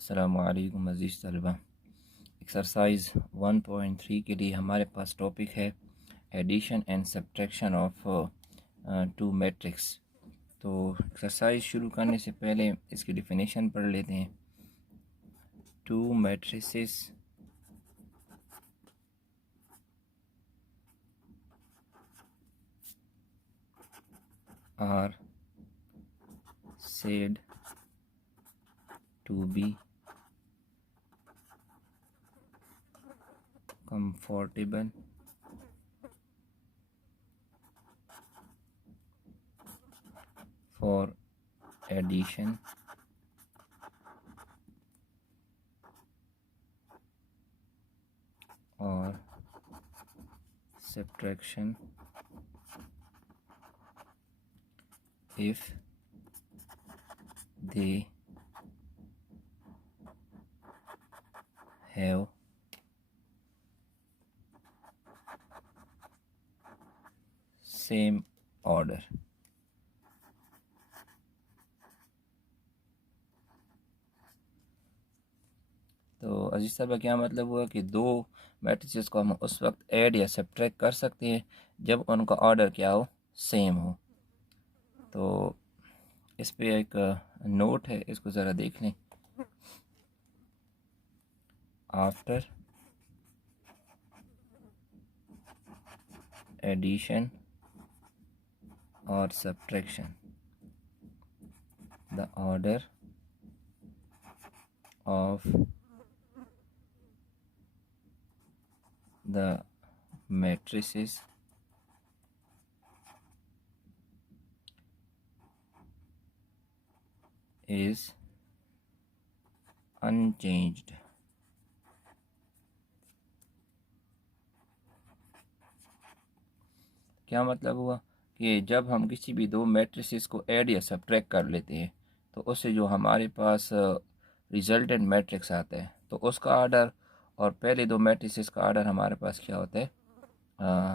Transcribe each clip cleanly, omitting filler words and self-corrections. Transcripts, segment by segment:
अस्सलामुअलैकुम अज़ीज़ तलबा। एक्सरसाइज 1.3 के लिए हमारे पास टॉपिक है addition and subtraction of two matrix. तो एक्सरसाइज शुरू करने से पहले इसकी डिफिनेशन पढ़ लेते हैं। Two matrices are said to be comfortable for addition or subtraction if they have same order। तो अजीज साहब क्या मतलब हुआ कि दो मैट्रिसेस को हम उस वक्त ऐड या सब्ट्रैक्ट कर सकते हैं जब उनका ऑर्डर क्या हो, सेम हो। तो इस पे एक नोट है, इसको ज़रा देख लें। आफ्टर एडिशन और subtraction the order of the matrices is unchanged। क्या मतलब हुआ कि जब हम किसी भी दो मैट्रिसेस को ऐड या सब्ट्रैक्ट कर लेते हैं तो उससे जो हमारे पास रिजल्टेंट मैट्रिक्स आता है तो उसका ऑर्डर और पहले दो मैट्रिसेस का ऑर्डर हमारे पास क्या होता है,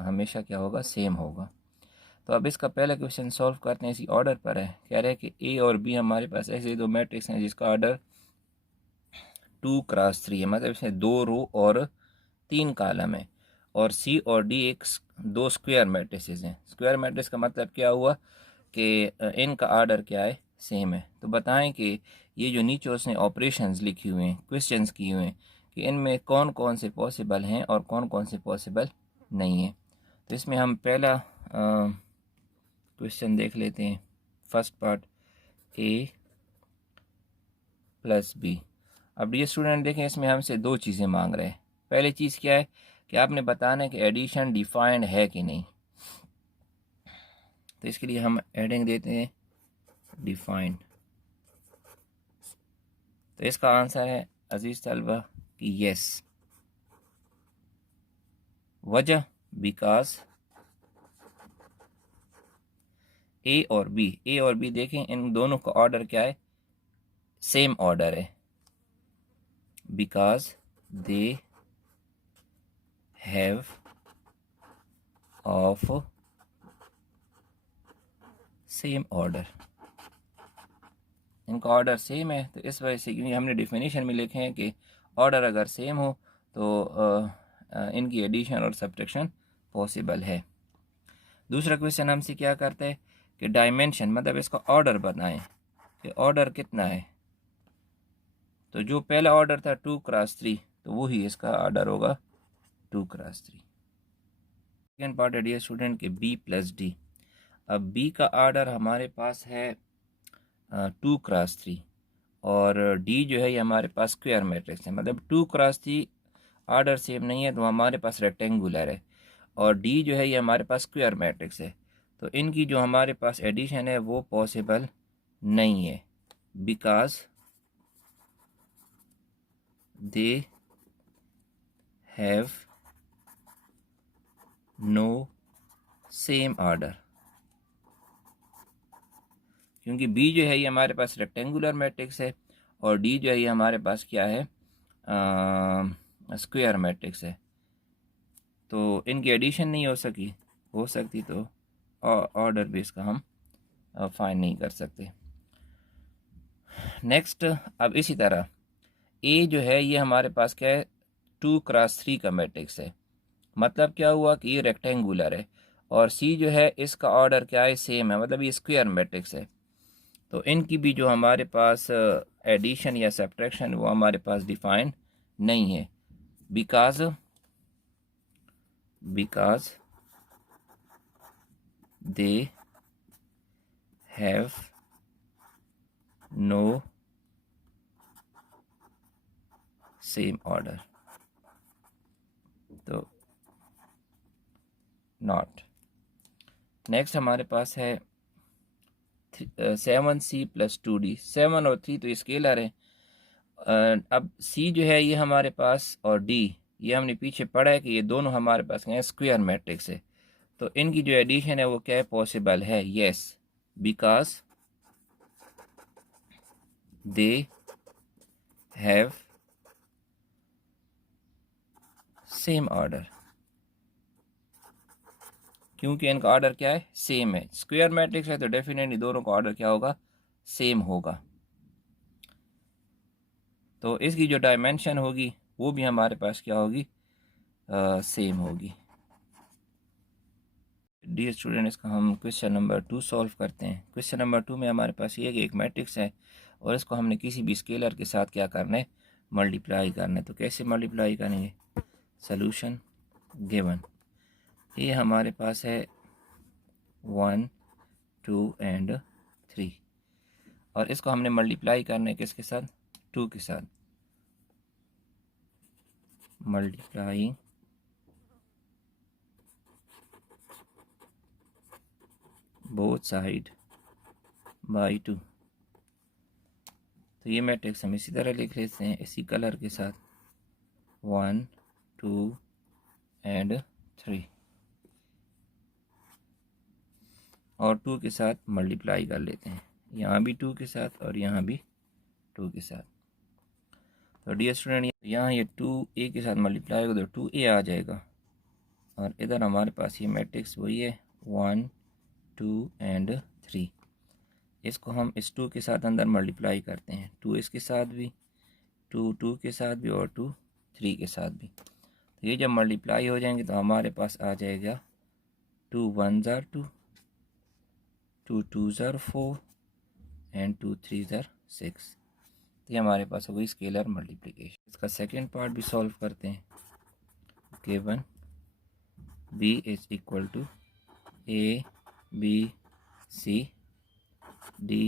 हमेशा क्या होगा, सेम होगा। तो अब इसका पहला क्वेश्चन सॉल्व करते हैं, इसी ऑर्डर पर है। कह रहे हैं कि ए और बी हमारे पास ऐसे दो मैट्रिक्स हैं जिसका ऑर्डर 2x3 है, मतलब इसमें 2 रो और 3 कॉलम है। और सी और डी दो स्क्वायर मैट्रिसेस हैं। स्क्वायर मैट्रिक्स का मतलब क्या हुआ कि इनका ऑर्डर क्या है, सेम है। तो बताएं कि ये जो नीचे उसने ऑपरेशंस लिखी हुए हैं, क्वेश्चंस किए हुए हैं, कि इनमें कौन कौन से पॉसिबल हैं और कौन कौन से पॉसिबल नहीं है। तो इसमें हम पहला क्वेश्चन देख लेते हैं। फर्स्ट पार्ट, ए प्लस बी। अब ये स्टूडेंट देखें, इसमें हमसे दो चीज़ें मांग रहे हैं। पहली चीज़ क्या है कि आपने बताना है कि एडिशन डिफाइंड है कि नहीं। तो इसके लिए हम एडिंग देते हैं डिफाइंड। तो इसका आंसर है अजीज़ तलबा कि यस। वजह, बिकॉज ए और बी देखें, इन दोनों का ऑर्डर क्या है, सेम ऑर्डर है। Because they have of same order, इनका ऑर्डर सेम है। तो इस वजह से, क्योंकि हमने डिफिनीशन में लिखे हैं कि ऑर्डर अगर सेम हो तो इनकी एडिशन और सब्ट्रैक्शन पॉसिबल है। दूसरा क्वेश्चन हमसे क्या करता है कि डायमेंशन, मतलब इसका ऑर्डर बताएं कि ऑर्डर कितना है। तो जो पहला ऑर्डर था 2x3, तो वही इसका ऑर्डर होगा 2x3। सेकेंड पार्ट है डियर स्टूडेंट के बी प्लस डी। अब बी का ऑर्डर हमारे पास है 2x3 और डी जो है ये हमारे पास स्क्वायर मैट्रिक्स है। मतलब 2x3 ऑर्डर सेम नहीं है तो हमारे पास रेक्टेंगुलर है, और डी जो है ये हमारे पास स्क्वायर मैट्रिक्स है। तो इनकी जो हमारे पास एडिशन है वो पॉसिबल नहीं है, because they have no same order. क्योंकि बी जो है ये हमारे पास रेक्टेंगुलर मैट्रिक्स है और डी जो है ये हमारे पास क्या है, स्क्वायर मैट्रिक्स है। तो इनकी एडिशन नहीं हो सकती तो ऑर्डर भी इसका हम फाइंड नहीं कर सकते। नेक्स्ट, अब इसी तरह ए जो है ये हमारे पास क्या है, 2x3 का मैट्रिक्स है। मतलब क्या हुआ कि ये रेक्टेंगुलर है, और सी जो है इसका ऑर्डर क्या है, सेम है, मतलब ये स्क्वायर मैट्रिक्स है। तो इनकी भी जो हमारे पास एडिशन या सब्ट्रैक्शन वो हमारे पास डिफाइन नहीं है, because they have no same order, तो नॉट। नेक्स्ट हमारे पास है 7c+2d। 7 और 3 तो स्केलर है। अब c जो है ये हमारे पास, और d ये हमने पीछे पढ़ा है कि ये दोनों हमारे पास क्या है, स्क्वायर मैट्रिक्स है। तो इनकी जो एडिशन है वो क्या है, पॉसिबल है, yes, because they have same order, क्योंकि इनका ऑर्डर क्या है, सेम है। स्क्वायर मैट्रिक्स है तो डेफिनेटली दोनों का ऑर्डर क्या होगा, सेम होगा। तो इसकी जो डायमेंशन होगी वो भी हमारे पास क्या होगी, सेम होगी। डियर स्टूडेंट, इसका हम क्वेश्चन नंबर 2 सॉल्व करते हैं। क्वेश्चन नंबर 2 में हमारे पास ये कि एक मैट्रिक्स है और इसको हमने किसी भी स्केलर के साथ क्या करना है, मल्टीप्लाई करना है। तो कैसे मल्टीप्लाई करेंगे, सॉल्यूशन गिवन। ये हमारे पास है 1 2 एंड 3, और इसको हमने मल्टीप्लाई करना है किसके साथ, 2 के साथ। Multiplying both side by 2। तो ये मैट्रिक्स हम इसी तरह लिख लेते हैं, इसी कलर के साथ, 1 2 एंड 3, और 2 के साथ मल्टीप्लाई कर लेते हैं, यहाँ भी 2 के साथ और यहाँ भी 2 के साथ। तो डियर स्टूडेंट, यहाँ ये 2a के साथ मल्टीप्लाई होगा तो 2a आ जाएगा, और इधर हमारे पास ये मैट्रिक्स वही है, 1 2 एंड 3। इसको हम इस 2 के साथ अंदर मल्टीप्लाई करते हैं, 2 इसके साथ भी, 2 के साथ भी, और 2 3 के साथ भी। तो ये जब मल्टीप्लाई हो जाएंगे तो हमारे पास आ जाएगा 2 1 ज़ार 2, 2 2 ज़ार 4 एंड 2 3 ज़ार 6। तो ये हमारे पास हो गई स्केलर मल्टीप्लिकेशन। इसका सेकेंड पार्ट भी सॉल्व करते हैं। Given b is equal to a b c d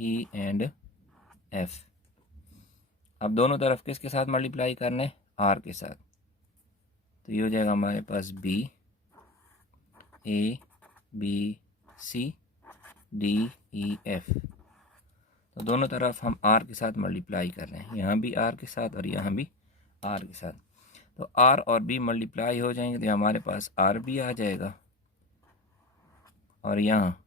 e and f। अब दोनों तरफ किसके साथ मल्टीप्लाई करना है, r के साथ। तो ये हो जाएगा हमारे पास b a b c d e f। तो दोनों तरफ हम r के साथ मल्टीप्लाई कर रहे हैं, यहाँ भी r के साथ और यहाँ भी r के साथ। तो r और b मल्टीप्लाई हो जाएंगे तो हमारे पास r भी आ जाएगा, और यहाँ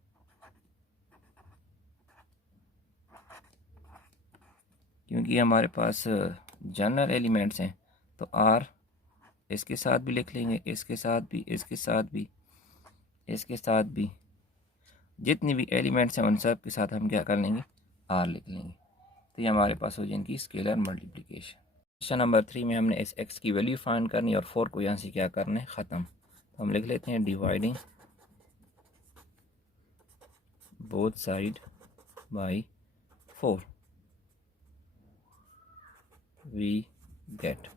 क्योंकि हमारे पास जनरल एलिमेंट्स हैं तो r इसके साथ भी लिख लेंगे, इसके साथ भी, इसके साथ भी, इसके साथ भी, जितनी भी एलिमेंट्स हैं उन सब के साथ हम क्या कर लेंगे, r लिख लेंगे। तो ये हमारे पास हो जाएगी स्केलर मल्टीप्लिकेशन। क्वेश्चन नंबर 3 में हमने इस x की वैल्यू फाइंड करनी और 4 को यहाँ से क्या करना है, ख़त्म। तो हम लिख लेते हैं dividing both side by 4 we get.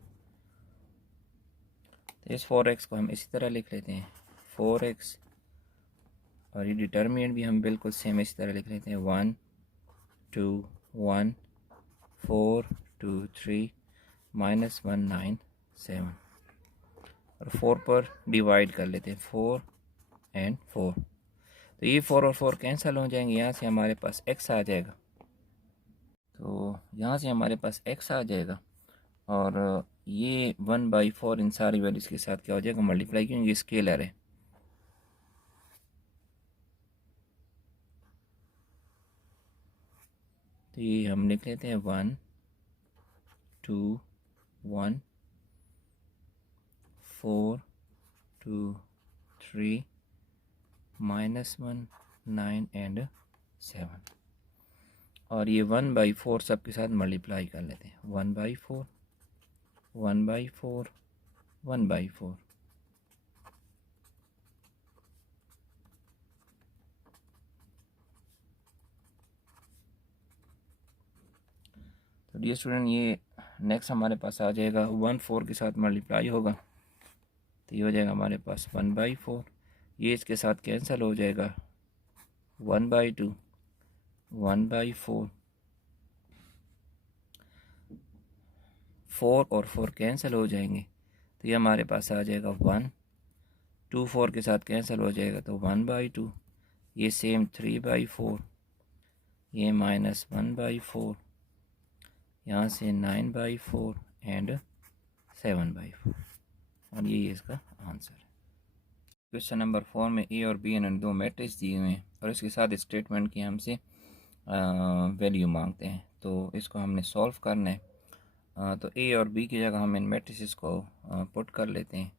तो इस 4x को हम इसी तरह लिख लेते हैं, 4x, और ये डिटर्मिनेंट भी हम बिल्कुल सेम इसी तरह लिख लेते हैं, 1 2 1 4 2 3 -1 9 7, और 4 पर डिवाइड कर लेते हैं, 4 एंड 4। तो ये 4 और 4 कैंसिल हो जाएंगे, यहाँ से हमारे पास x आ जाएगा। तो यहाँ से हमारे पास x आ जाएगा, और ये 1/4 इन सारी वैल्यूज़ के साथ क्या हो जाएगा, मल्टीप्लाई, क्योंकि स्केलर है। तो ये हम लिख लेते हैं 1 2 1 4 2 3 -1 9 एंड 7। और ये 1/4 सबके साथ मल्टीप्लाई कर लेते हैं। 1/4, 1/4, 1/4। तो डियर स्टूडेंट, ये नेक्स्ट हमारे पास आ जाएगा 1/4 के साथ मल्टीप्लाई होगा, तो ये हो जाएगा हमारे पास 1/4। ये इसके साथ कैंसिल हो जाएगा, 1/2, 1/4, 4 और 4 कैंसिल हो जाएंगे, तो ये हमारे पास आ जाएगा 1। 2 4 के साथ कैंसिल हो जाएगा, तो 1/2। ये सेम 3/4, ये -1/4, यहाँ से 9/4 एंड 7/4, और ये इसका आंसर है। क्वेश्चन नंबर 4 में ए और बी इन्होंने दो मैट्रिक्स दिए हुए हैं और इसके साथ स्टेटमेंट की हमसे वैल्यू मांगते हैं, तो इसको हमने सॉल्व करना है। तो ए और बी की जगह हम इन मैट्रिसेस को पुट कर लेते हैं।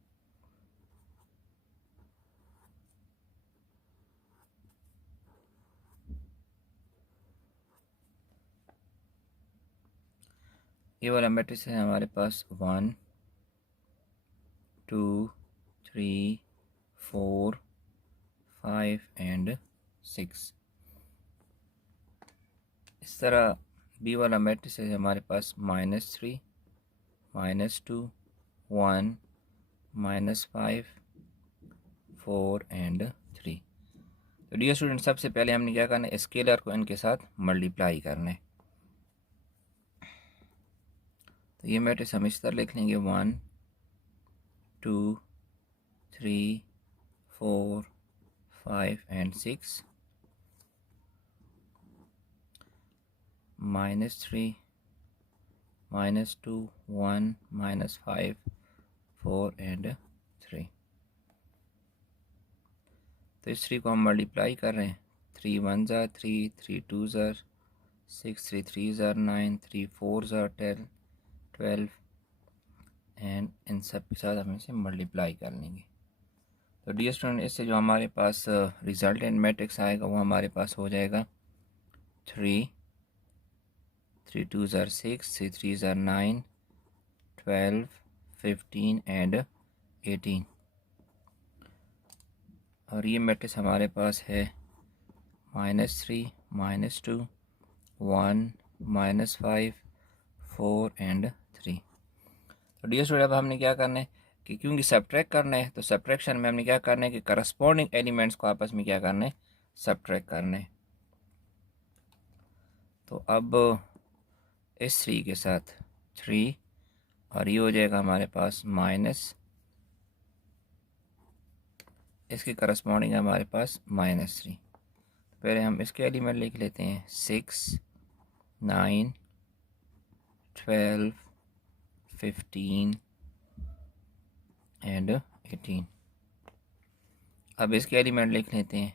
ये वाला मैट्रिक्स है हमारे पास 1 2 3 4 5 एंड 6। इस तरह बी वाला मैट्रिक्स है हमारे पास -3 -2 1 -5 4 एंड 3। तो डियर स्टूडेंट, सबसे पहले हमने क्या करना है, स्केलर को इनके साथ मल्टीप्लाई करना है। तो ये मैट्रिक्स हम इस तरह लिख लेंगे 1 2 3 4 5 एंड 6 -3 -2 1 -5 4 एंड 3। तो इस 3 को हम मल्टीप्लाई कर रहे हैं। 3 1 ज़ा 3, 3 2 ज़ा 6, 3 3 ज़ा 9, 3 4 ज़ा 12 एंड इन सब के साथ हम इसे मल्टीप्लाई कर लेंगे। तो डियर स्टूडेंट, इससे जो हमारे पास रिजल्टेंट मैट्रिक्स आएगा वो हमारे पास हो जाएगा 3 3 2 ज़ा 6, 3 3 ज़ा 9, 12 15 एंड 18। और ये मैट्रिक्स हमारे पास है -3 -2 1 -5 4 एंड 3। तो डियर स्टूडेंट, अब हमने क्या करना है कि क्योंकि सब्ट्रैक्ट करना है, तो सब्ट्रैक्शन में हमने क्या करना है कि करस्पॉन्डिंग एलिमेंट्स को आपस में क्या करना है, सब्ट्रैक्ट करना है। तो अब इस 3 के साथ 3 और ये हो जाएगा हमारे पास माइनस, इसके करस्पॉन्डिंग है हमारे पास -3। पहले हम इसके एलिमेंट लिख लेते हैं 6 9 12 15 एंड 18। अब इसके एलिमेंट लिख लेते हैं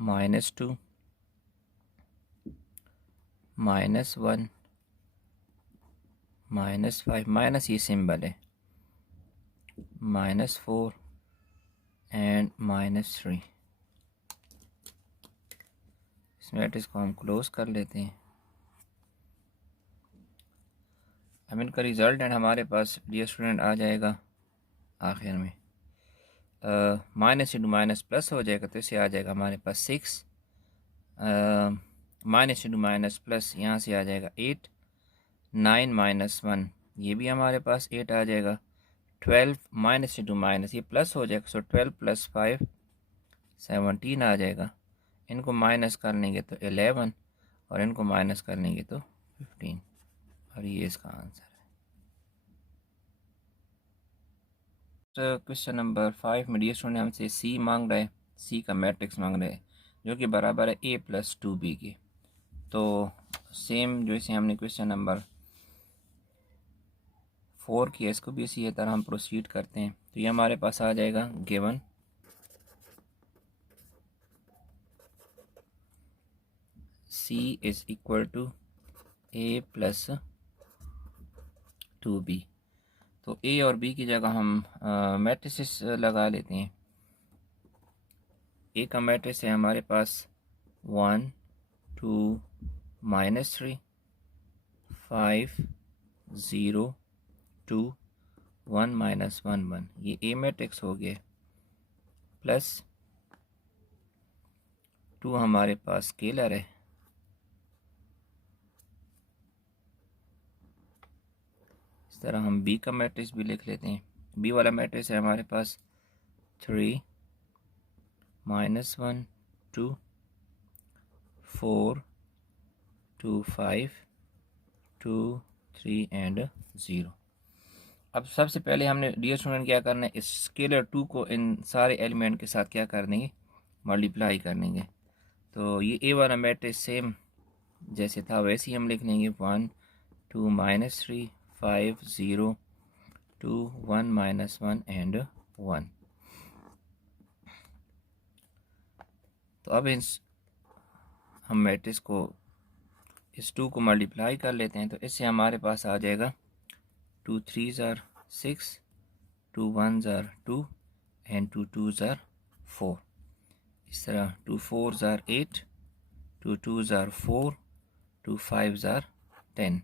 -2 -1 -5, माइनस ये सिंबल है, -4 एंड -3। इस मैट्रिक्स को हम क्लोज कर लेते हैं। अब इनका रिजल्ट एंड हमारे पास डियर स्टूडेंट आ जाएगा आखिर में माइनस इंटू माइनस प्लस हो जाएगा, तो इसे आ जाएगा हमारे पास 6 माइनस इंटू माइनस प्लस यहाँ से आ जाएगा 8 9 -1 ये भी हमारे पास 8 आ जाएगा। 12 माइनस इंटू माइनस ये प्लस हो जाएगा, सो 12 + 5 17 आ जाएगा। इनको माइनस कर लेंगे तो 11 और इनको माइनस कर लेंगे तो 15, और ये इसका आंसर है। तो क्वेश्चन नंबर 5 में डियर स्टूडेंट हमसे सी मांग रहा है, सी का मैट्रिक्स मांग रहे हैं जो कि बराबर है a + 2b के। तो सेम जो इसे हमने क्वेश्चन नंबर 4 किया, इसको भी इसी तरह हम प्रोसीड करते हैं। तो ये हमारे पास आ जाएगा given C is equal to a + 2b। तो a और b की जगह हम मैट्रिसेस लगा लेते हैं। a का मैट्रिक्स है हमारे पास 1 2 -3 5 0 2 1 -1 1, ये ए मैट्रिक्स हो गया, प्लस 2 हमारे पास स्केलर है, इस तरह हम बी का मैट्रिक्स भी लिख लेते हैं। बी वाला मैट्रिक्स है हमारे पास 3 -1 2 4 2 5 2 3 एंड 0। अब सबसे पहले हमने डियर स्टूडेंट क्या करना है, इस स्केलर 2 को इन सारे एलिमेंट के साथ क्या कर देंगे, मल्टीप्लाई कर देंगे। तो ये ए वाला मैट्रिक्स सेम जैसे था वैसे ही हम लिख लेंगे, 1 2 -3 5 0 2 1 -1 एंड 1। तो अब हम मैट्रिक्स को इस 2 को मल्टीप्लाई कर लेते हैं, तो इससे हमारे पास आ जाएगा 2 3 ज़ार 6 2 1 ज़ार 2 एंड 2 2 ज़ार 4। इस तरह 2 4 ज़ार 8 2 2 ज़ार 4 2 5 ज़ार 10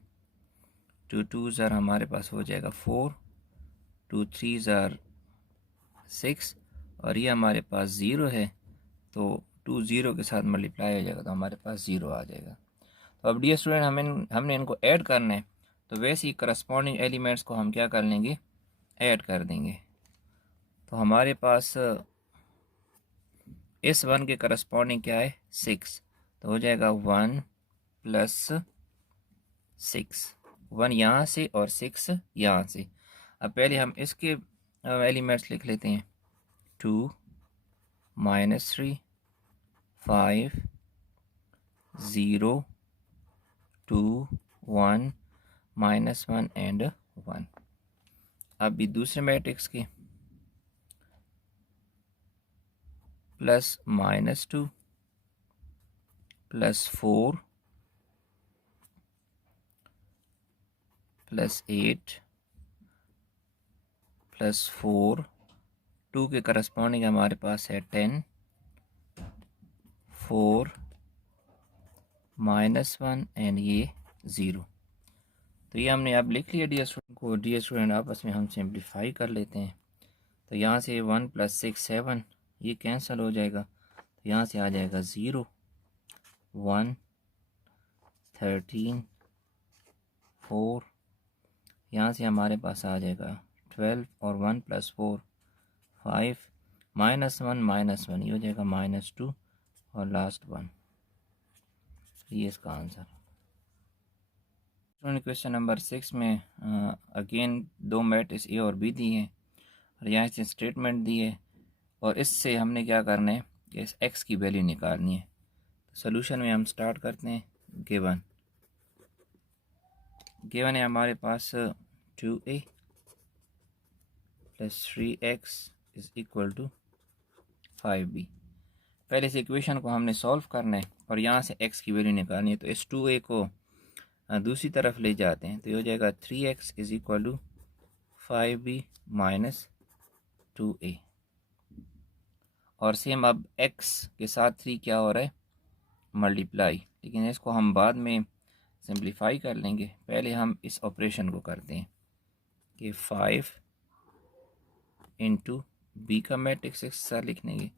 2 2 ज़ार हमारे पास हो जाएगा 4 2 3 ज़ार 6 और ये हमारे पास 0 है, तो 2 0 के साथ मल्टीप्लाई हो जाएगा तो हमारे पास 0 आ जाएगा। तो अब डियर स्टूडेंट हमने इनको ऐड करना है, तो वैसे ही करस्पॉन्डिंग एलिमेंट्स को हम क्या कर लेंगे, ऐड कर देंगे। तो हमारे पास इस 1 के करस्पॉन्डिंग क्या है, 6, तो हो जाएगा 1 + 6, 1 यहाँ से और 6 यहाँ से। अब पहले हम इसके एलिमेंट्स लिख लेते हैं, 2 -3 5 0 2 1 -1 एंड 1। अब भी दूसरे मैट्रिक्स के प्लस -2 +4 +8 +4, 2 के करस्पॉन्डिंग हमारे पास है 10 4 -1 एंड ये 0। तो ये हमने अब लिख लिया डियर स्टूडेंट को। डियर स्टूडेंट आपस में हम सिंप्लीफाई कर लेते हैं, तो यहाँ से 1 + 6 7, ये कैंसिल हो जाएगा, तो यहाँ से आ जाएगा 0 1 13 4, यहाँ से हमारे पास आ जाएगा 12 और 1 + 4 5 -1 -1, ये हो जाएगा -2 और लास्ट 1, ये इसका आंसर। क्वेश्चन नंबर 6 में अगेन 2 मैट्रिक्स ए और बी दिए हैं और यहाँ से स्टेटमेंट दी है, और इससे हमने क्या करना है कि इस एक्स की वैल्यू निकालनी है। तो सोल्यूशन में हम स्टार्ट करते हैं। गिवन है हमारे पास 2a + 3x = 5b। पहले इस इक्वेशन को हमने सॉल्व करना है और यहाँ से x की वैल्यू निकालनी है। तो इस 2a को दूसरी तरफ ले जाते हैं, तो ये हो जाएगा 3x = 5b - 2a। और सेम अब x के साथ 3 क्या हो रहा है, मल्टीप्लाई, लेकिन इसको हम बाद में सिंप्लीफाई कर लेंगे। पहले हम इस ऑपरेशन को करते हैं कि 5 × b का मैट्रिक्स के साथ लिख लेंगे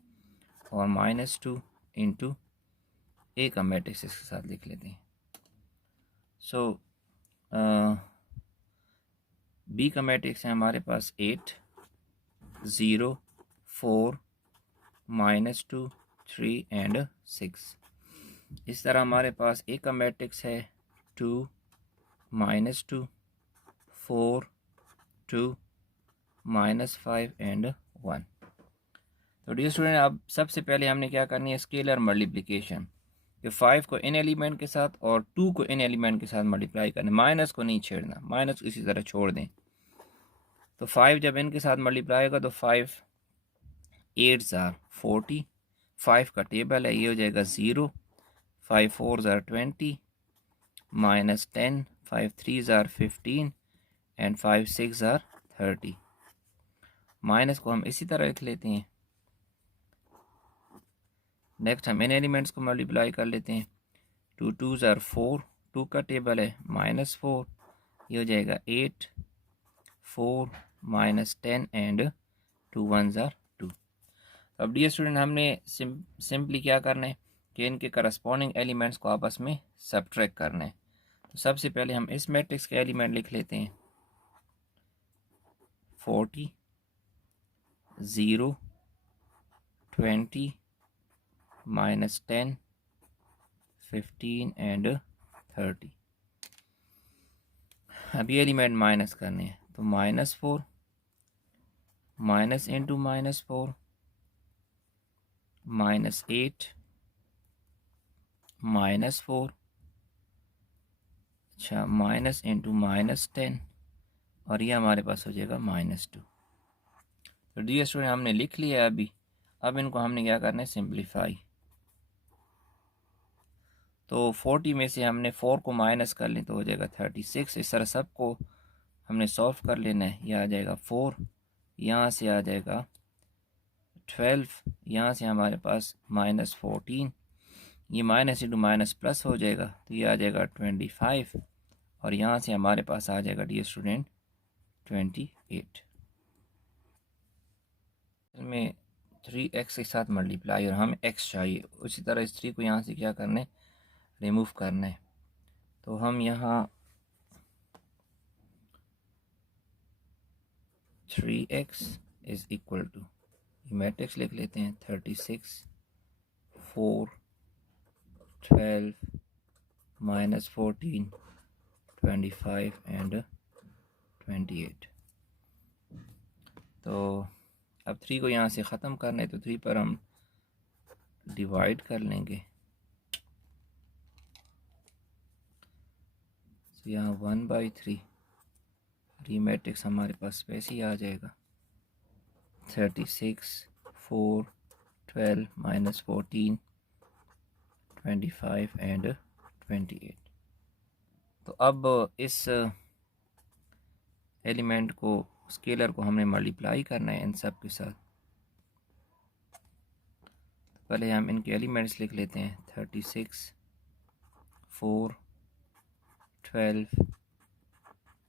और -2 × a का मैट्रिक्स के साथ लिख लेते हैं। सो b का मैट्रिक्स है हमारे पास 8 0 4 -2 3 एंड 6। इस तरह हमारे पास a का मैट्रिक्स है 2 -2 4 2 -5 एंड 1। तो डियर स्टूडेंट अब सबसे पहले हमने क्या करनी है, स्केलर मल्टीप्लिकेशन, कि 5 को इन एलिमेंट के साथ और 2 को इन एलिमेंट के साथ मल्टीप्लाई करना, माइनस को नहीं छेड़ना, माइनस इसी तरह छोड़ दें। तो 5 जब इनके साथ मल्टीप्लाई होगा तो 5 8 ज़ार 40, 5 का टेबल है, ये हो जाएगा 0 5 4 ज़ार 20 -10 5 3 ज़ार 15 एंड 5 6 ज़ार 30। माइनस को हम इसी तरह लिख लेते हैं। नेक्स्ट हम इन एलिमेंट्स को मल्टीप्लाई कर लेते हैं, 2 2s are 4, 2 का टेबल है -4, ये हो जाएगा 8, 4 -10 एंड 2 1s are 2। अब डियर स्टूडेंट हमने सिंपली क्या करना है कि इनके करस्पॉन्डिंग एलिमेंट्स को आपस में सब्ट्रैक्ट करना है। तो सबसे पहले हम इस मैट्रिक्स के एलिमेंट लिख लेते हैं 40, 0, 20, -10, 15 एंड 30। अब ये एलिमेंट माइनस करने हैं तो -4 माइनस इंटू -4 -8 -4, अच्छा माइनस इंटू -10 और ये हमारे पास हो जाएगा -2। तो डियर स्टूडेंट हमने लिख लिया अभी। अब इनको हमने क्या करना है सिंप्लीफाई। तो 40 में से हमने 4 को माइनस कर लें तो हो जाएगा 36। इस तरह सबको हमने सॉल्व कर लेना है। यह आ जाएगा 4, यहाँ से आ जाएगा 12, यहाँ से हमारे पास -14, ये माइनस इंटू माइनस प्लस हो जाएगा तो ये आ जाएगा 25 और यहाँ से हमारे पास आ जाएगा डियर स्टूडेंट 28। में 3x के साथ मल्टीप्लाई और हमें x चाहिए, उसी तरह इस 3 को यहाँ से क्या करना है रिमूव करना है। तो हम यहाँ 3x is equal two matrix लिख लेते हैं 36, 4, 12, -14, 25 एंड 28। तो अब 3 को यहाँ से ख़त्म करना है तो 3 पर हम डिवाइड कर लेंगे। तो यहाँ 1/3 मैट्रिक्स हमारे पास वैसे ही आ जाएगा 36, 4, 12, -14, 25 एंड 28। तो अब इस एलिमेंट को स्केलर को हमने मल्टीप्लाई करना है इन सब के साथ। तो पहले हम इनके एलिमेंट्स लिख लेते हैं 36, 4, 12,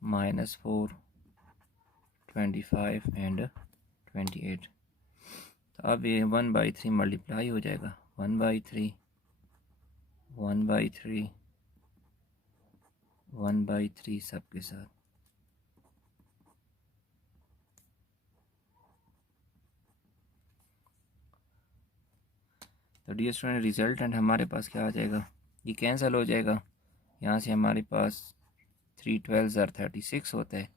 -4, 25 एंड 28। तो अब ये 1/3 मल्टीप्लाई हो जाएगा 1/3, 1/3, 1/3 सब के साथ। तो डियर स्टूडेंट रिजल्टेंट हमारे पास क्या आ जाएगा, ये कैंसिल हो जाएगा। यहाँ से हमारे पास 3 12 36 होता है,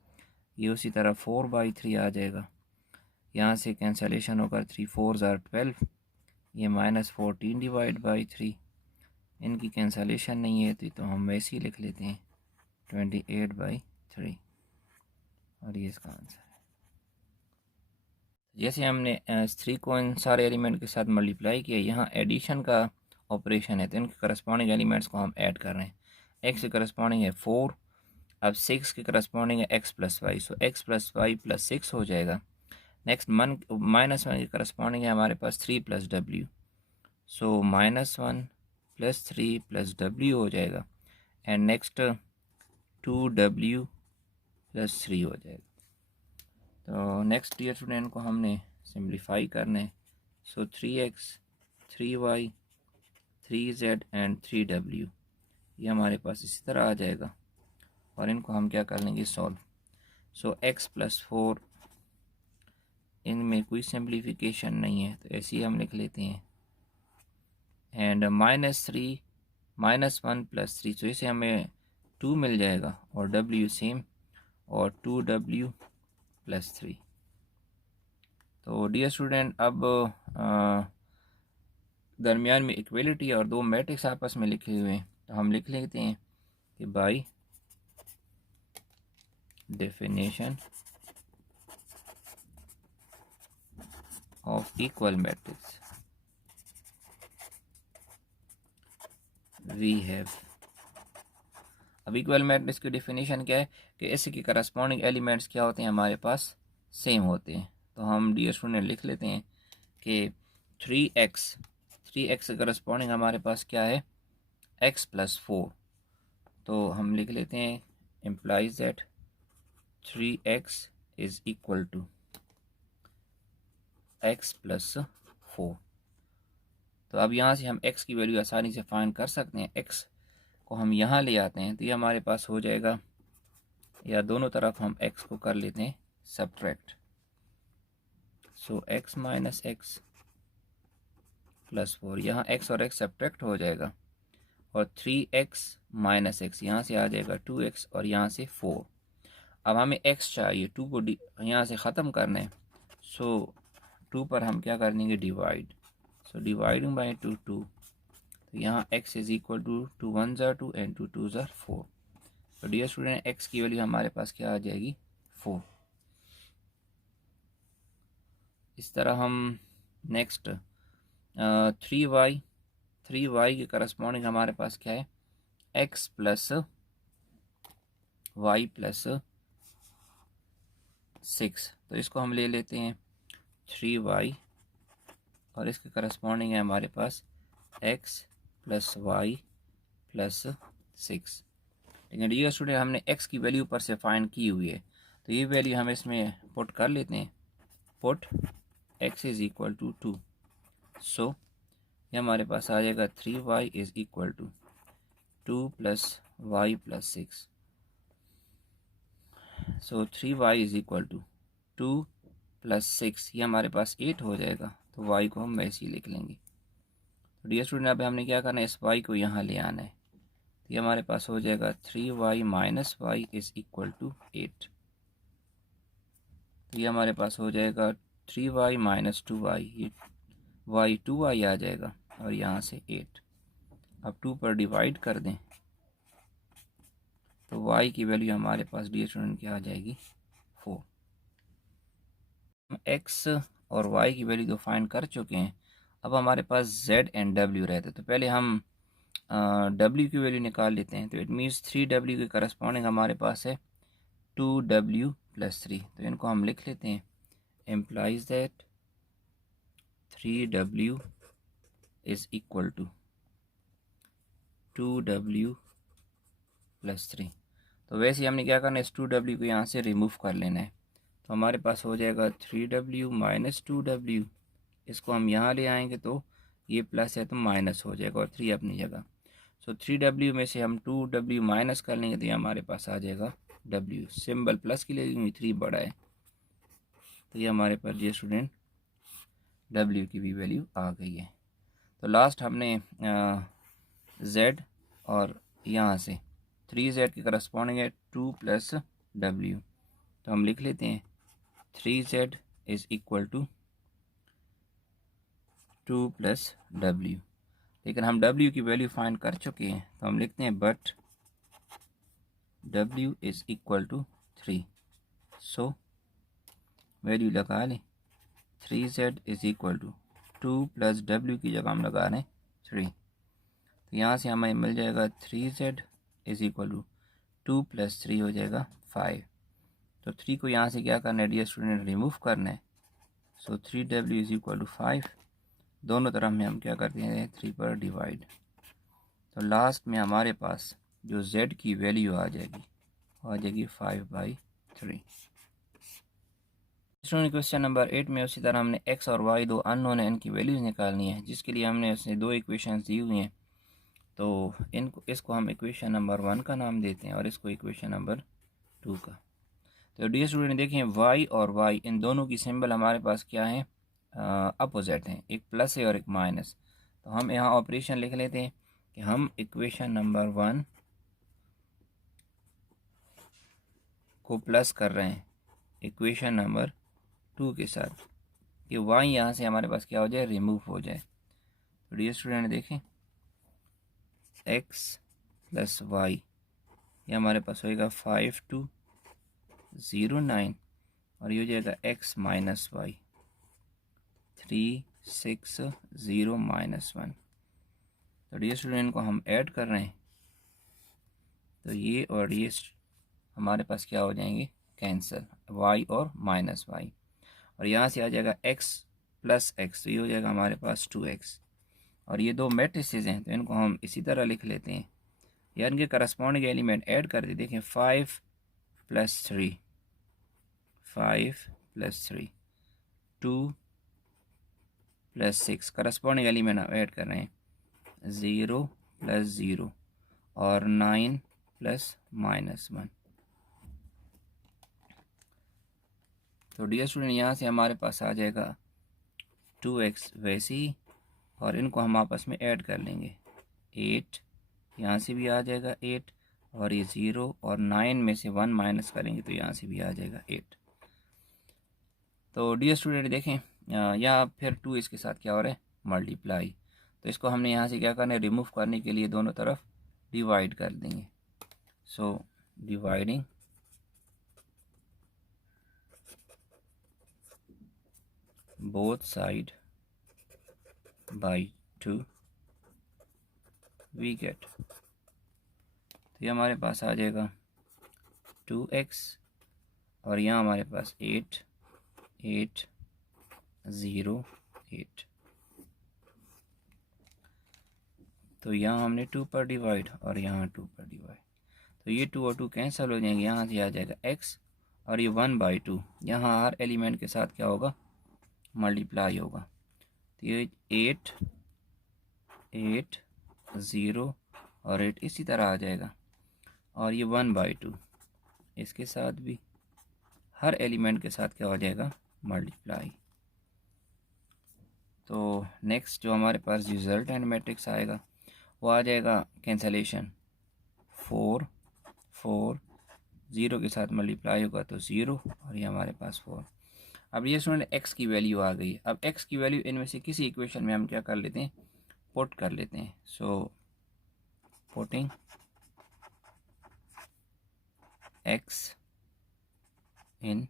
ये उसी तरह 4/3 आ जाएगा। यहाँ से कैंसलेशन होकर 3 4 12, ये -14 डिवाइड बाई 3, इनकी कैंसलेशन नहीं है तो हम वैसे ही लिख लेते हैं 28/3 और ये इसका आंसर है। जैसे हमने 3 को इन सारे एलिमेंट के साथ मल्टीप्लाई किया, यहाँ एडिशन का ऑपरेशन है तो इनके करस्पॉन्डिंग एलिमेंट्स को हम ऐड कर रहे हैं। x के करस्पॉन्डिंग है 4, अब 6 के करस्पॉन्डिंग है x + y, सो x + y + 6 हो जाएगा। नेक्स्ट -1 के करस्पॉन्डिंग है हमारे पास 3 + w, सो -1 + 3 + w हो जाएगा एंड नेक्स्ट 2w + 3 हो जाएगा। तो नेक्स्ट डियर स्टूडेंट को हमने सिंप्लीफाई करना है। सो 3x, 3y, 3z and 3w ये हमारे पास इसी तरह आ जाएगा और इनको हम क्या कर लेंगे सॉल्व। सो x + 4, इनमें कोई सिंप्लीफिकेशन नहीं है तो ऐसे ही हम लिख लेते हैं एंड -3 -1 + 3, तो इसे हमें 2 मिल जाएगा और w सेम और 2w + 3। तो डियर स्टूडेंट अब दरमियान में इक्वलिटी और दो मैट्रिक्स आपस में लिखे हुए हैं तो हम लिख लेते हैं कि by definition of equal matrix we have. अब इक्वल मैट्रिक्स की डेफिनेशन क्या है कि इसी के करस्पॉन्डिंग एलिमेंट्स क्या होते हैं हमारे पास सेम होते हैं। तो हम डियर स्टूडेंट लिख लेते हैं कि 3x के करस्पॉन्डिंग हमारे पास क्या है x प्लस 4, तो हम लिख लेते हैं implies that 3x is equal to x plus 4। तो अब यहाँ से हम x की वैल्यू आसानी से फाइंड कर सकते हैं। x को हम यहाँ ले आते हैं तो ये हमारे पास हो जाएगा, या दोनों तरफ हम x को कर लेते हैं सब्ट्रैक्ट। सो x माइनस एक्स प्लस 4, यहाँ x और x सब्ट्रैक्ट हो जाएगा, और 3x माइनस एक्स यहाँ से आ जाएगा 2x, और यहाँ से 4। अब हमें x चाहिए, 2 को यहाँ से ख़त्म करना है। सो 2 पर हम क्या कर देंगे, डिवाइड। सो डिवाइडिंग बाई 2 2, तो यहाँ x इज़ इक्वल टू 2 1 ज़ा 2 एंड 2 2 ज़ा 4। तो डियर स्टूडेंट, x की वैल्यू हमारे पास क्या आ जाएगी, 4। इस तरह हम नेक्स्ट 3y के करस्पॉन्डिंग हमारे पास क्या है, x प्लस वाई प्लस 6। तो इसको हम ले लेते हैं 3y, और इसके करस्पॉन्डिंग है हमारे पास x प्लस वाई प्लस 6। लेकिन डियर स्टूडेंट, हमने x की वैल्यू पर से फाइंड की हुई है, तो ये वैल्यू हम इसमें पुट कर लेते हैं। Put x is equal to 2। So ये हमारे पास आ जाएगा 3y is equal to 2 plus y plus 6। So 3y is equal to 2 plus 6, ये हमारे पास 8 हो जाएगा। तो y को हम वैसे ही लिख लेंगे। तो डियर स्टूडेंट, अब हमने क्या करना है, इस y को यहाँ ले आना है। तो ये हमारे पास हो जाएगा 3y minus y is equal to 8। तो ये हमारे पास हो जाएगा 3y माइनस 2y, ये y 2y आ जाएगा, और यहाँ से 8। अब 2 पर डिवाइड कर दें तो y की वैल्यू हमारे पास डियर स्टूडेंट क्या आ जाएगी, 4। हम x और y की वैल्यू तो फाइंड कर चुके हैं। अब हमारे पास z एंड w रहते, तो पहले हम w की वैल्यू निकाल लेते हैं। तो इट मीन्स 3w के करस्पॉन्डिंग हमारे पास है 2w प्लस 3। तो इनको हम लिख लेते हैं, implies that 3w is equal to 2w plus 3। तो वैसे ही हमने क्या करना है, इस 2w को यहाँ से रिमूव कर लेना है। तो हमारे पास हो जाएगा 3w माइनस 2w, इसको हम यहाँ ले आएंगे तो ये प्लस है तो माइनस हो जाएगा, और 3 अपनी जगह। सो 3w में से हम 2w माइनस कर लेंगे तो ये हमारे पास आ जाएगा w, सिंबल प्लस की लेकिन 3 बड़ा है, तो ये हमारे पास ये स्टूडेंट w की भी वैल्यू आ गई है। तो लास्ट हमने z और यहाँ से 3z के करस्पॉन्डिंग है 2 प्लस w, तो हम लिख लेते हैं 3z is equal to 2 plus w। लेकिन हम w की वैल्यू फाइंड कर चुके हैं, तो हम लिखते हैं but w is equal to 3। So value लगा लें, 3z is equal to 2 plus w की जगह हम लगा रहे हैं 3। तो यहाँ से हमें मिल जाएगा 3z is equal to 2 plus 3 हो जाएगा 5। तो 3 को यहाँ से क्या करना है डियर स्टूडेंट, रिमूव करना है। सो 3w इज़ इक्वल टू 5, दोनों तरफ में हम क्या करते हैं 3 पर डिवाइड। तो लास्ट में हमारे पास जो z की वैल्यू आ जाएगी 5/3। स्टूडेंट क्वेश्चन नंबर 8 में उसी तरह हमने x और y दो अननोन है, इनकी वैल्यूज़ निकालनी है, जिसके लिए हमने उसने दो इक्वेशंस दी हुई हैं। तो इसको हम इक्वेशन नंबर 1 का नाम देते हैं और इसको इक्वेशन नंबर 2 का। तो डियर स्टूडेंट देखें, y और y इन दोनों की सिंबल हमारे पास क्या है, अपोजिट हैं, एक प्लस है और एक माइनस। तो हम यहाँ ऑपरेशन लिख लेते हैं कि हम इक्वेशन नंबर 1 को प्लस कर रहे हैं इक्वेशन नंबर 2 के साथ, कि y यहाँ से हमारे पास क्या हो जाए, रिमूव हो जाए। तो डियर स्टूडेंट देखें, x प्लस वाई, ये हमारे पास होएगा 5209, और ये हो जाएगा x माइनस वाई 360 माइनस 1। तो डियर स्टूडेंट को हम ऐड कर रहे हैं, तो ये और ये हमारे पास क्या हो जाएंगे, कैंसिल, y और माइनस वाई, और यहाँ से आ जाएगा x प्लस x, तो ये हो जाएगा हमारे पास 2x, और ये दो मैट्रिसेस हैं तो इनको हम इसी तरह लिख लेते हैं, या इनके करस्पॉन्डिंग एलिमेंट ऐड कर दें। देखें 5 + 3, 5 + 3, 2 + 6, करस्पॉन्डिंग एलिमेंट हम ऐड कर रहे हैं 0 + 0 और 9 + -1। तो डियर स्टूडेंट यहाँ से हमारे पास आ जाएगा 2x वैसे ही, और इनको हम आपस में ऐड कर लेंगे 8, यहाँ से भी आ जाएगा 8, और ये 0 और 9 में से 1 माइनस करेंगे तो यहाँ से भी आ जाएगा 8। तो डियर स्टूडेंट देखें यहाँ फिर 2 इसके साथ क्या हो रहा है, मल्टीप्लाई। तो इसको हमने यहाँ से क्या करना है, रिमूव करने के लिए दोनों तरफ डिवाइड कर देंगे। So dividing both side by 2 we get, तो ये हमारे पास आ जाएगा 2x, और यहाँ हमारे पास 8, 8, 0, 8। तो यहाँ हमने 2 पर डिवाइड और यहाँ 2 पर डिवाइड, तो ये 2 और 2 कैंसिल हो जाएंगे, यहाँ से आ जाएगा x, और ये 1/2 यहाँ हर एलिमेंट के साथ क्या होगा, मल्टीप्लाई होगा। तो ये 8, 8, 0 और 8 इसी तरह आ जाएगा, और ये 1/2 इसके साथ भी हर एलिमेंट के साथ क्या हो जाएगा, मल्टीप्लाई। तो नेक्स्ट जो हमारे पास रिजल्टेंट मैट्रिक्स आएगा वो आ जाएगा कैंसलेशन, 4, 4, 0 के साथ मल्टीप्लाई होगा तो 0, और ये हमारे पास 4। अब ये स्टूडेंट x की वैल्यू आ गई। अब x की वैल्यू इनमें से किसी इक्वेशन में हम क्या कर लेते हैं, पुट कर लेते हैं। So putting x in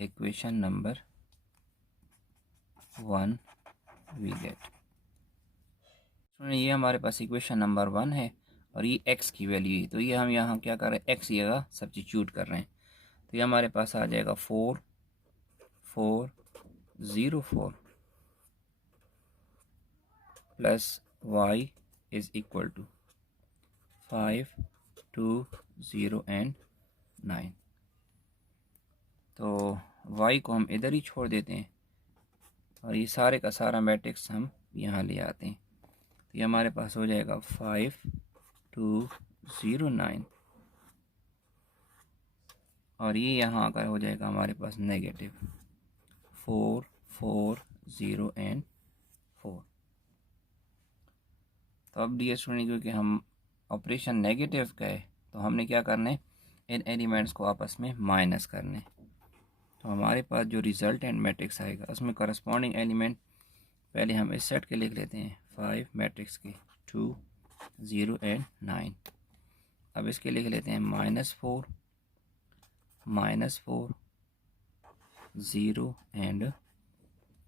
equation number 1 we get. ये हमारे पास इक्वेशन नंबर 1 है और ये x की वैल्यू है, तो ये हम यहाँ क्या कर रहे हैं, x जगह सब्स्टिट्यूट कर रहे हैं। तो ये हमारे पास आ जाएगा 4, 4, 0, 4 plus y is equal to 5, 2, 0 and 9। तो y को हम इधर ही छोड़ देते हैं और ये सारे का सारा मैट्रिक्स हम यहाँ ले आते हैं। तो ये हमारे पास हो जाएगा 5, 2, 0, 9, और ये यहाँ आकर हो जाएगा हमारे पास नेगेटिव 4, 4, 0 एंड 4। तो अब डियर स्टूडेंट क्योंकि हम ऑपरेशन नेगेटिव का है तो हमने क्या करना है, इन एलिमेंट्स को आपस में माइनस करने। तो हमारे पास जो रिजल्टेंट मैट्रिक्स आएगा उसमें करस्पॉन्डिंग एलिमेंट पहले हम इस सेट के लिख लेते हैं 5 मैट्रिक्स के 2, 0 एंड 9। अब इसके लिख लेते हैं -4, -4, 0 एंड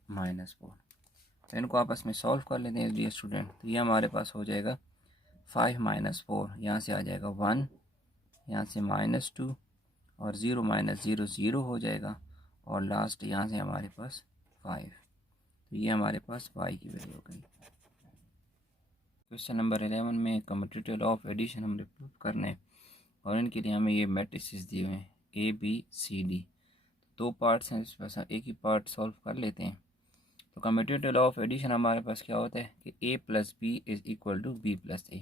-4। तो इनको आपस में सॉल्व कर लेते हैं डियर स्टूडेंट। तो ये हमारे पास हो जाएगा 5 - 4, यहाँ से आ जाएगा 1, यहाँ से -2 और 0 - 0 0 हो जाएगा, और लास्ट यहाँ से हमारे पास 5। तो ये हमारे पास y की वैल्यू हो गई। क्वेश्चन नंबर 11 में कम्यूटेटिव लॉ ऑफ एडिशन हम प्रूव करने हैं, और इनके लिए हमें ये मैट्रिसेस दिए हुए हैं A B C D। 2 parts हैं, इस पर एक ही पार्ट सॉल्व कर लेते हैं। तो कम्यूटेटिव लॉ ऑफ एडिशन हमारे पास क्या होता है कि A + B is equal to B + A,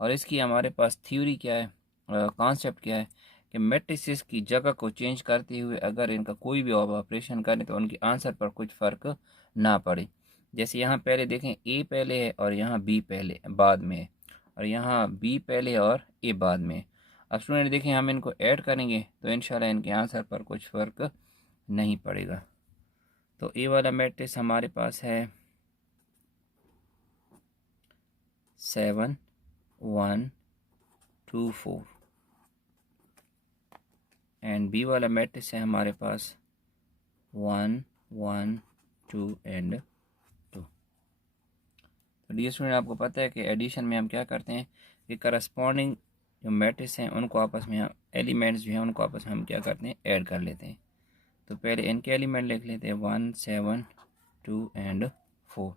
और इसकी हमारे पास थ्योरी क्या है, कॉन्सेप्ट क्या है कि मैट्रिसेस की जगह को चेंज करते हुए अगर इनका कोई भी ऑपरेशन करें तो उनके आंसर पर कुछ फ़र्क ना पड़े। जैसे यहाँ पहले देखें A पहले है और यहाँ B पहले बाद में है, और यहाँ B पहले है और A बाद में है। अब स्टूडेंट देखें हम इनको ऐड करेंगे तो इंशाल्लाह इनके आंसर पर कुछ फ़र्क नहीं पड़ेगा। तो A वाला मैट्रिक्स हमारे पास है 7, 1, 2, 4, एंड B वाला मैट्रिक्स है हमारे पास 1, 1, 2 एंड 2। तो डियर स्टूडेंट आपको पता है कि एडिशन में हम क्या करते हैं कि करस्पॉन्डिंग जो मैट्रिक्स हैं उनको आपस में एलिमेंट्स जो हैं उनको आपस में हम क्या करते हैं, ऐड कर लेते हैं। तो पहले इनके एलिमेंट लिख लेते हैं 1, 7, 2 एंड 4।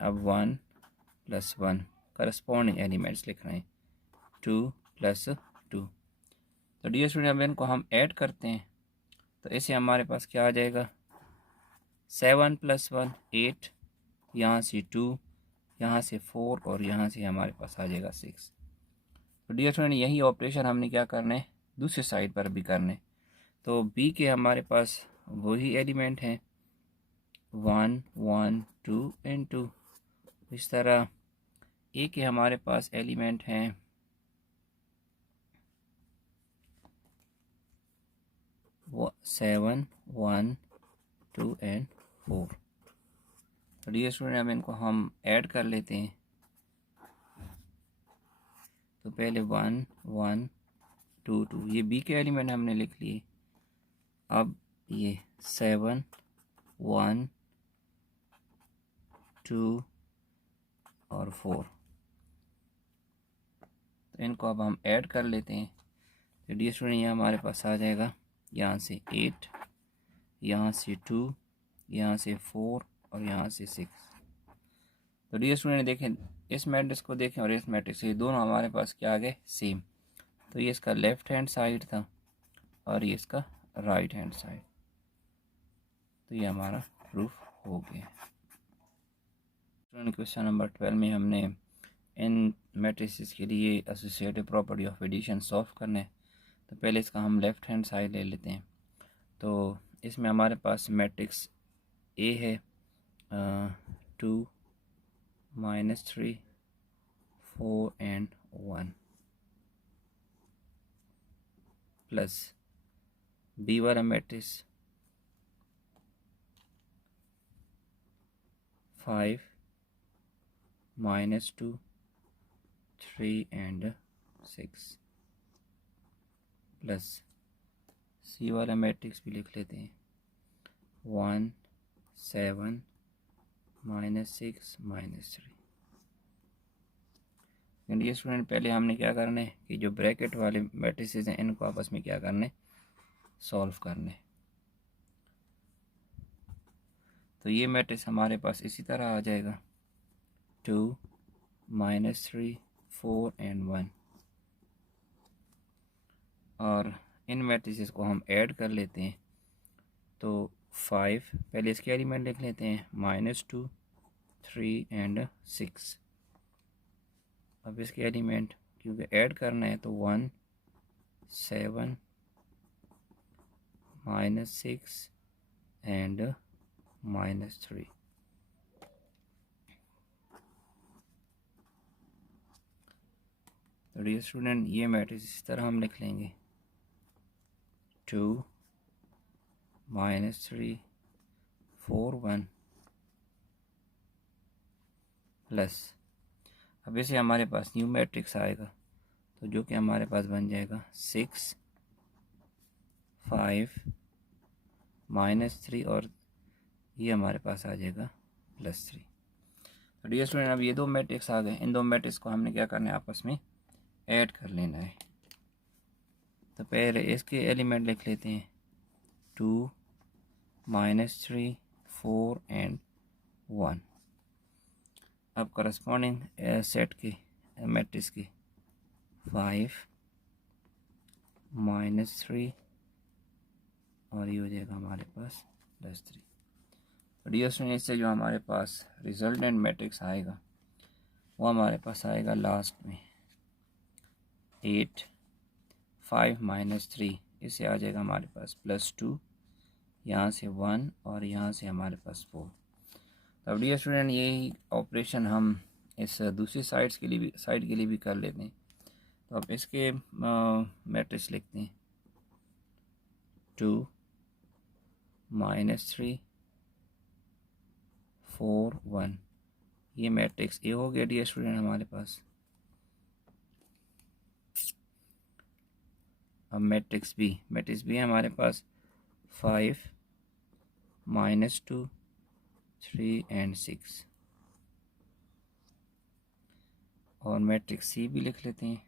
अब 1 + 1 करस्पॉन्डिंग एलिमेंट्स लिख रहे हैं, 2 + 2। तो डियर स्टूडेंट अब इनको हम ऐड करते हैं, तो इसे हमारे पास क्या आ जाएगा, 7 + 1 8, यहाँ से 2, यहाँ से 4 और यहाँ से हमारे पास आ जाएगा 6। तो डियर स्टूडेंट यही ऑपरेशन हमने क्या करना है, दूसरी साइड पर भी करने। तो बी के हमारे पास वही एलिमेंट हैं 1 1 2 एंड 2। इस तरह ए के हमारे पास एलिमेंट हैं 7 1 2 एंड 4। तो डियर स्टूडेंट अब इनको हम ऐड कर लेते हैं। तो पहले 1 1 2 2 ये बी के एलिमेंट हमने लिख लिए। अब ये 7 1 2 और 4, तो इनको अब हम ऐड कर लेते हैं। तो डियर स्टूडेंट ये हमारे पास आ जाएगा, यहाँ से 8, यहाँ से 2, यहाँ से 4 और यहाँ से 6। तो डियर स्टूडेंट देखें, इस मैट्रिक्स को देखें और इस मैट्रिक्स, ये दोनों हमारे पास क्या आ गए, सेम। तो ये इसका लेफ़्ट हैंड साइड था और ये इसका राइट हैंड साइड। तो ये हमारा प्रूफ हो गया। स्टूडेंट क्वेश्चन नंबर 12 में हमने इन मैट्रिसेस के लिए associative property of addition solve करना है। तो पहले इसका हम लेफ़्ट हैंड साइड ले लेते हैं। तो इसमें हमारे पास मैट्रिक्स ए है 2 -3 4 एंड 1 प्लस बी वाला मैट्रिक्स 5 -2 3 एंड 6 प्लस सी वाला मैट्रिक्स भी लिख लेते हैं 1 7 -6 -3। इंडिया स्टूडेंट पहले हमने क्या करना है कि जो ब्रैकेट वाले मैट्रिसेस हैं इनको आपस में क्या करने, सॉल्व करने। तो ये मैट्रिक्स हमारे पास इसी तरह आ जाएगा 2 -3 4 एंड 1। और इन मैट्रिसेस को हम ऐड कर लेते हैं। तो 5, पहले इसके एलिमेंट लिख लेते हैं -2 3 एंड 6। अब इसके एलिमेंट क्योंकि ऐड करना है तो 1 7 -6 एंड -3। तो डियर स्टूडेंट ये मैट्रिक्स इस तरह हम लिख लेंगे 2 -3 4 1 प्लस, अब इसे हमारे पास न्यू मैट्रिक्स आएगा तो जो कि हमारे पास बन जाएगा 6 5 -3 और ये हमारे पास आ जाएगा +3। तो डियर स्टूडेंट अब ये दो मैट्रिक्स आ गए, इन दो मैट्रिक्स को हमने क्या करना है, आपस में ऐड कर लेना है। तो पहले इसके एलिमेंट लिख लेते हैं 2 -3 4 एंड 1। अब करस्पॉन्डिंग सेट के मैट्रिक्स की 5 -3 और ये हो जाएगा हमारे पास +3। तो डियर स्टूडेंट इससे जो हमारे पास रिजल्टेंट मैट्रिक्स आएगा वो हमारे पास आएगा लास्ट में 8 5 -3, इससे आ जाएगा हमारे पास +2, यहाँ से 1 और यहाँ से हमारे पास 4। तो डियर स्टूडेंट यही ऑपरेशन हम इस दूसरी साइड के लिए भी कर लेते हैं। तो अब इसके मैट्रिक्स लिखते हैं 2 -3 4 1। ये मैट्रिक्स ए हो गया डियर स्टूडेंट हमारे पास। अब मैट्रिक्स बी हमारे पास 5 -2 3 एंड 6 और मैट्रिक्स सी भी लिख लेते हैं।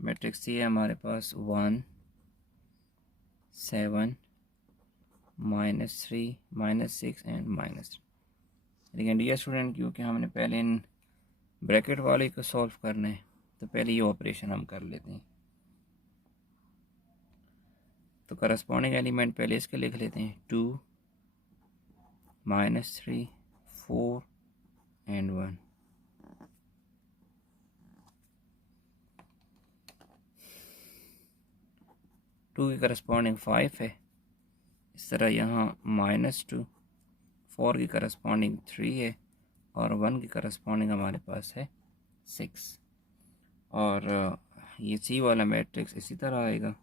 मैट्रिक्स सी है हमारे पास 1 7 -3 -6 एंड -3। लेकिन डियर स्टूडेंट, क्योंकि हमने पहले इन ब्रैकेट वाले को सॉल्व करना है तो पहले ये ऑपरेशन हम कर लेते हैं। तो करस्पॉन्डिंग एलिमेंट पहले इसके लिख लेते हैं, 2 -3 4 एंड 1। टू की करस्पॉन्डिंग 5 है, इस तरह यहाँ -2, 4 की करस्पॉन्डिंग 3 है और 1 की करस्पॉन्डिंग हमारे पास है 6। और ये सी वाला मैट्रिक्स इसी तरह आएगा,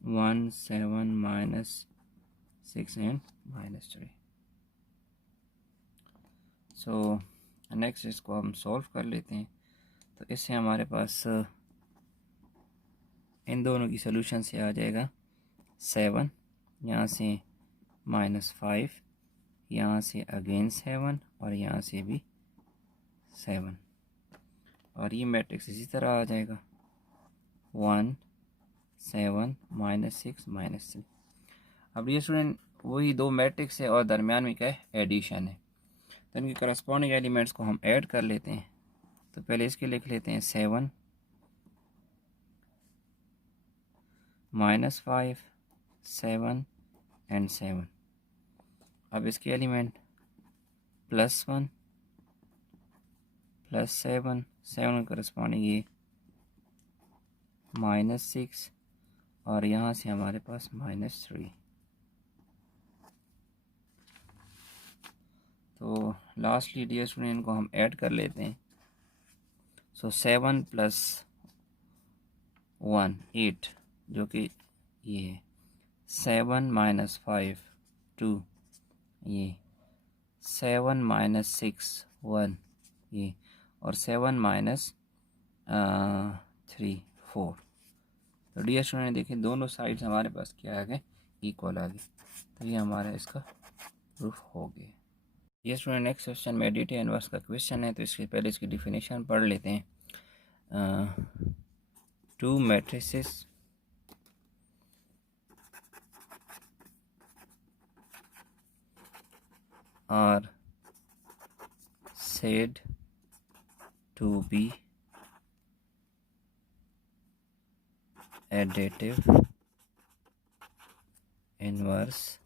1 7 -6 एंड -3। सो नेक्स्ट इसको हम सॉल्व कर लेते हैं। तो इससे हमारे पास इन दोनों की सोल्यूशन से आ जाएगा 7, यहाँ से -5, यहाँ से अगेन 7 और यहाँ से भी 7, और ये मैट्रिक्स इसी तरह आ जाएगा, 1 7 -6 -3। अब ये स्टूडेंट वही दो मैट्रिक्स है और दरमियान में क्या है, एडिशन है। तो इनके करस्पॉन्डिंग एलिमेंट्स को हम ऐड कर लेते हैं। तो पहले इसके लिख लेते हैं 7 -5 7 एंड 7। अब इसके एलिमेंट +1 +7, 7 करस्पॉन्डिंग ये -6 और यहाँ से हमारे पास -3। तो लास्टली डियर स्टूडेंट इनको हम ऐड कर लेते हैं। सो 7 + 1 8, जो कि ये है, 7 -5 2, ये 7 -6 1, ये, और 7 -3 4। तो डियर स्टूडेंट देखिए दोनों साइड्स हमारे पास क्या आ गए, इक्वल आ गए। तो ये हमारा इसका प्रूफ हो गया। ये स्टूडेंट नेक्स्ट क्वेश्चन में एडिटिव इनवर्स का क्वेश्चन है। तो इसके पहले इसकी डिफिनेशन पढ़ लेते हैं। 2 matrices are said to be additive inverse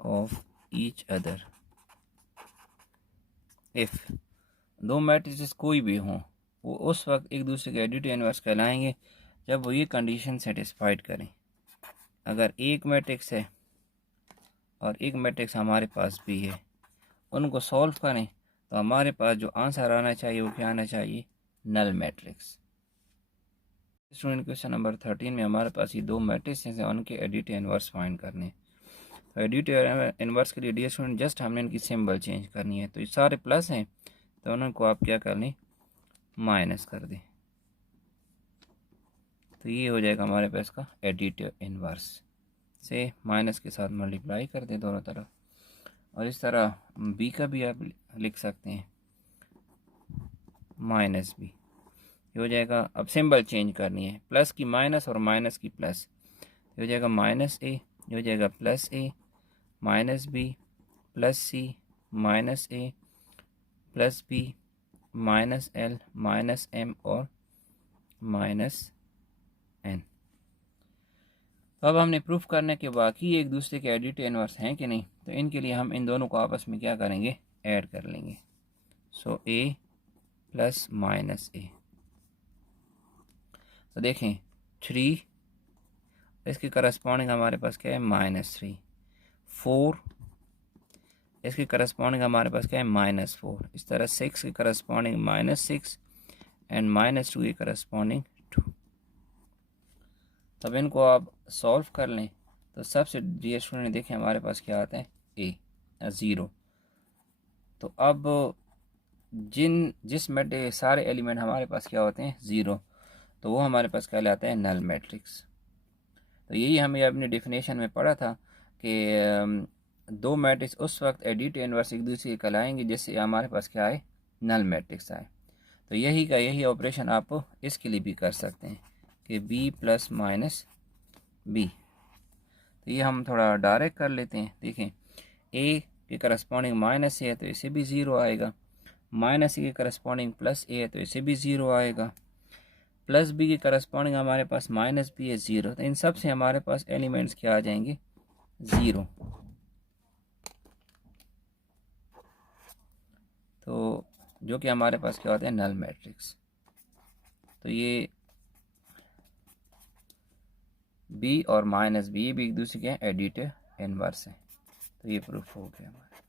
of each other if दो मैट्रिसेस कोई भी हों वो उस वक्त एक दूसरे के एडिटिव इनवर्स कहलाएंगे जब वो ये कंडीशन सेटिस्फाइड करें। अगर एक मैट्रिक्स है और एक मैट्रिक्स हमारे पास भी है, उनको सॉल्व करें तो हमारे पास जो आंसर आना चाहिए वो क्या आना चाहिए, null matrix. Student question number 13 में हमारे पास ये दो मैट्रिक्स हैं, उनके एडिटिव इनवर्स फाइंड करने। तो एडिटिव इनवर्स के लिए डियर स्टूडेंट जस्ट हमने इनकी सिंबल चेंज करनी है। तो ये सारे प्लस हैं तो उनको आप क्या कर लें, माइनस कर दें। तो ये हो जाएगा हमारे पास का एडिटिव इनवर्स, से माइनस के साथ मल्टीप्लाई कर दें दोनों तरफ। और इस तरह बी का भी आप लिख सकते हैं, माइनस बी हो जाएगा। अब सिंबल चेंज करनी है, प्लस की माइनस और माइनस की प्लस, हो जाएगा -a, हो जाएगा +a, -b, +c, -a, +b, -l, -m और -n। तो अब हमने प्रूफ करने के बाकी एक दूसरे के एडिटिव इनवर्स हैं कि नहीं, तो इनके लिए हम इन दोनों को आपस में क्या करेंगे, ऐड कर लेंगे। सो a + -a। तो देखें 3, इसके करस्पॉन्डिंग हमारे पास क्या है, -3, 4, इसके करस्पॉन्डिंग हमारे पास क्या है, -4। इस तरह 6 के करस्पॉन्डिंग -6 एंड -2 के करस्पॉन्डिंग 2। तब इनको आप सॉल्व कर लें तो सबसे डियर स्टूडेंट देखें हमारे पास क्या आता है, a 0। तो अब जिस मैट्रिक्स सारे एलिमेंट हमारे पास क्या होते हैं, 0, तो वो हमारे पास कहलाता है नल मैट्रिक्स। तो यही हमें अपनी डेफिनेशन में पढ़ा था कि दो मैट्रिक्स उस वक्त एडिटिव इनवर्स एक दूसरे के कहलाएंगे जिससे हमारे पास क्या आए, नल मैट्रिक्स आए। तो यही ऑपरेशन आप इसके लिए भी कर सकते हैं कि b + बी। तो ये हम थोड़ा डायरेक्ट कर लेते हैं। देखें, ए के करस्पॉन्डिंग माइनस ए है तो इसे भी ज़ीरो आएगा, माइनस ए के करस्पॉन्डिंग प्लस ए है तो इसे भी ज़ीरो आएगा, प्लस बी के करस्पॉन्डिंग हमारे पास माइनस बी है ज़ीरो। तो इन सब से हमारे पास एलिमेंट्स क्या आ जाएंगे, ज़ीरो। तो जो कि हमारे पास क्या होता है, नल मैट्रिक्स। तो ये बी और माइनस बी भी एक दूसरे के एडिटिव इनवर्स है। तो ये प्रूफ हो गया हमारा।